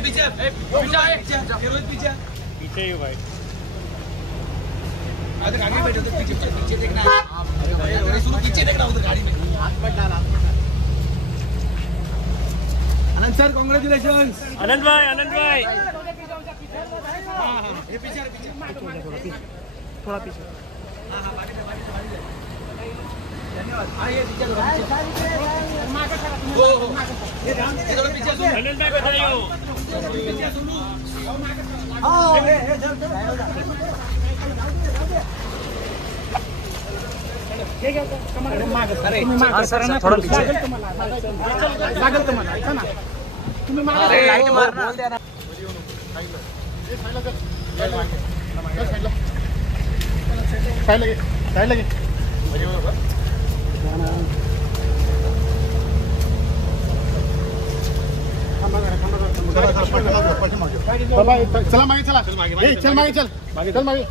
पीछे ही भाई पीछे देखना पीछे देखना उधर गाड़ी में हाथ मत डाल आनंद सर कांग्रेचुलेशंस आनंद भाई ये पीछे थोड़ा पीछे धन्यवाद ये पीछे ये थोड़ा पीछे सुनो आनंद भाई बताइयो पीछे सुनो अरे थोड़ा पीछे लागल तुम्हाला ऐका ना तुम्ही मागे लाईट मारना बोल द्या ना साइड लगे चला मागे चल मागे